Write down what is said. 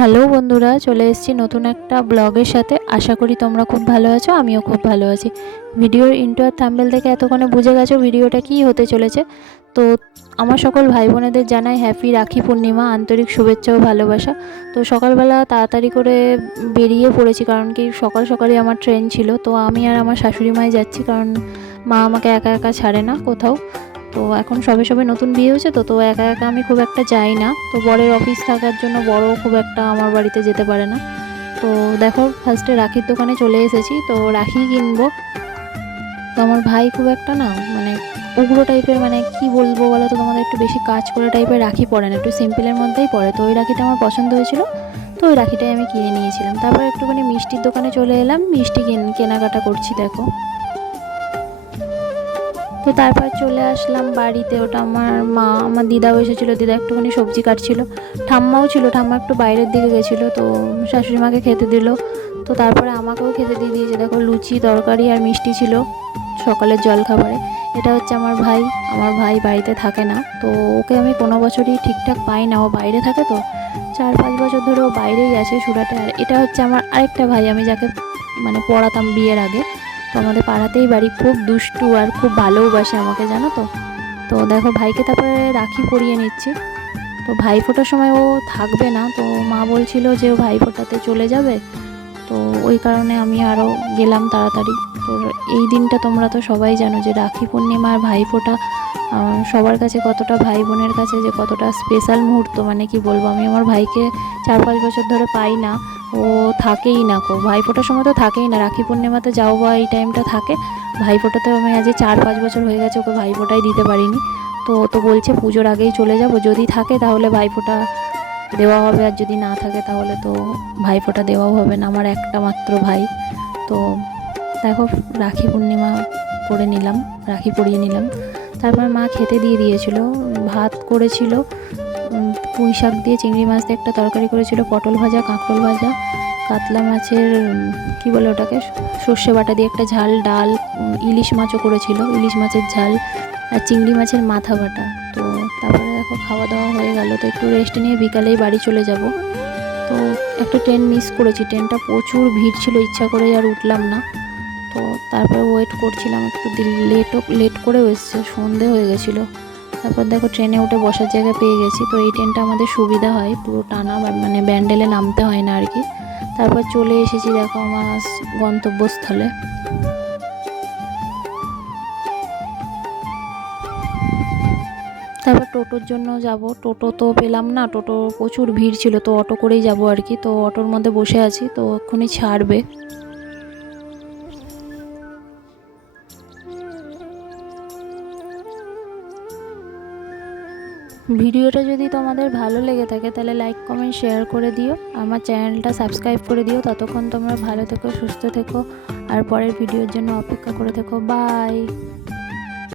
Hello বন্ধুরা, চলে এসেছি নতুন একটা ব্লগের সাথে। আশা করি তোমরা খুব ভালো আছো, আমিও খুব ভালো আছি। ভিডিওর ইন্টো আর থাম্বেল থেকে এতক্ষণে বুঝে গেছো ভিডিওটা কি হতে চলেছে? তো আমার সকল ভাই বোনেদের জানাই হ্যাপি রাখি পূর্ণিমা, আন্তরিক শুভেচ্ছা ও ভালোবাসা। তো সকালবেলা তাড়াতাড়ি করে বেরিয়ে পড়েছি, কারণ কি সকাল সকালই আমার ট্রেন ছিল। তো আমি আর আমার শাশুড়ি মাই যাচ্ছি, কারণ মা আমাকে একা একা ছাড়ে না কোথাও। তো এখন সবে সবে নতুন বিয়ে হয়েছে তো তো একা একা আমি খুব একটা যাই না। তো বরের অফিস থাকার জন্য বড় খুব একটা আমার বাড়িতে যেতে পারে না। তো দেখো ফার্স্টে রাখির দোকানে চলে এসেছি, তো রাখি কিনবো। তো আমার ভাই খুব একটা না মানে উগ্র টাইপের মানে কি বলব বলো তো, তোমাদের একটু বেশি কাজ করে টাইপের রাখি পরে না, একটু সিম্পলের মধ্যেই পড়ে তো ওই রাখিটা আমার পছন্দ হয়েছিল, তো ওই রাখিটাই আমি কিনে নিয়েছিলাম। তারপর একটুখানি মিষ্টির দোকানে চলে এলাম, মিষ্টি কেন- কেনাকাটা করছি দেখো। তো তারপর চলে আসলাম বাড়িতে। ওটা আমার মা, আমার দিদাও এসেছিল দিদা একটুখানি সবজি কাটছিল। ঠাম্মাও ছিল, ঠাম্মা একটু বাইরের দিকে গেছিল, তো শাশুড়ি মাকে খেতে দিল। তো তারপরে আমাকেও খেতে দিয়ে দিয়েছে। দেখো, লুচি, তরকারি আর মিষ্টি ছিল সকালের জল খাবারে এটা হচ্ছে আমার ভাই। আমার ভাই বাড়িতে থাকে না। তো ওকে আমি কোনো বছরই ঠিকঠাক পাই না। ও বাইরে থাকে তো। চার পাঁচ বছর ধরে ও বাইরেই আছে সুরাটে। আর এটা হচ্ছে আমার আরেকটা ভাই। আমি যাকে মানে পড়াতাম বিয়ের আগে। তো আমাদের পাড়াতেই বাড়ি খুব দুষ্টু আর খুব ভালোবাসে আমাকে, জানো তো? তো দেখো ভাইকে তারপরে রাখি পরিয়ে নিচ্ছি। তো ভাই ফোটার সময় ও থাকবে না, তো মা বলছিল যে ও ভাই ফোটাতে চলে যাবে। তো ওই কারণে আমি আরও গেলাম তাড়াতাড়ি। তো এই দিনটা তোমরা তো সবাই জানো যে রাখি পূর্ণিমা আর ভাই ফোটা সবার কাছে কতটা ভাই বোনের কাছে যে কতটা স্পেশাল মুহূর্ত মানে কি বলব? আমি আমার ভাইকে চার পাঁচ বছর ধরে পাই না। ও থাকেই না কো। ভাই ফোটার সময় তো থাকেই না। রাখি পূর্ণিমাতে যাও বা এই টাইমটা থাকে। ভাই ফোটাতে আমি আজ চার, পাঁচ বছর হয়ে গেছে ওকে ভাই ফোটাই দিতে পারিনি। তো তো বলছে পুজোর আগেই চলে যাব। যদি থাকে তাহলে ভাই ফোটা দেওয়া হবে। আর যদি না থাকে তাহলে তো ভাই ফোটা দেওয়াও হবে না। আমার একটা মাত্র ভাই। তো দেখো, রাখি পূর্ণিমা করে নিলাম, রাখি পরিয়ে নিলাম। তারপর মা খেতে দিয়ে দিয়েছিল। ভাত করেছিল। পুঁই শাক দিয়ে চিংড়ি মাছ দিয়ে একটা তরকারি করেছিল, পটল ভাজা, কাঁকরোল ভাজা, কাতলা মাছের কি বলে ওটাকে, সর্ষে বাটা দিয়ে একটা ঝাল, ডাল ইলিশ মাছও করেছিল, ইলিশ মাছের ঝাল আর চিংড়ি মাছের মাথা বাটা। তো তারপরে দেখো খাওয়া দাওয়া হয়ে গেল, তো একটু রেস্ট নিয়ে বিকালেই বাড়ি চলে যাব। তো একটা ট্রেন মিস করেছি ট্রেনটা প্রচুর ভিড় ছিল, ইচ্ছা করে আর উঠলাম না। তো তারপরে ওয়েট করছিলাম একটু লেটও লেট করেও এসছে, সন্ধে হয়ে গেছিল। তারপর দেখো ট্রেনে উঠে বসার জায়গা পেয়ে গেছি। তো এই ট্রেনটা আমাদের সুবিধা হয়, পুরো টানা মানে ব্যান্ডেলে নামতে হয় না আর কি তারপর চলে এসেছি দেখো আমার গন্তব্যস্থলে। তারপর টোটোর জন্য যাব। টোটো তো পেলাম না, টোটো প্রচুর ভিড় ছিল, তো অটো করেই যাব আর কি তো অটোর মধ্যে বসে আছি, তো এক্ষুনি ছাড়বে। ভিডিওটা যদি তোমাদের ভালো লেগে থাকে, তাহলে লাইক কমেন্ট শেয়ার করে দিও। আমার চ্যানেলটা সাবস্ক্রাইব করে দিও। ততক্ষণ তোমরা ভালো থেকো, সুস্থ থেকো। আর পরের ভিডিওর জন্য অপেক্ষা করে থেকো। বাই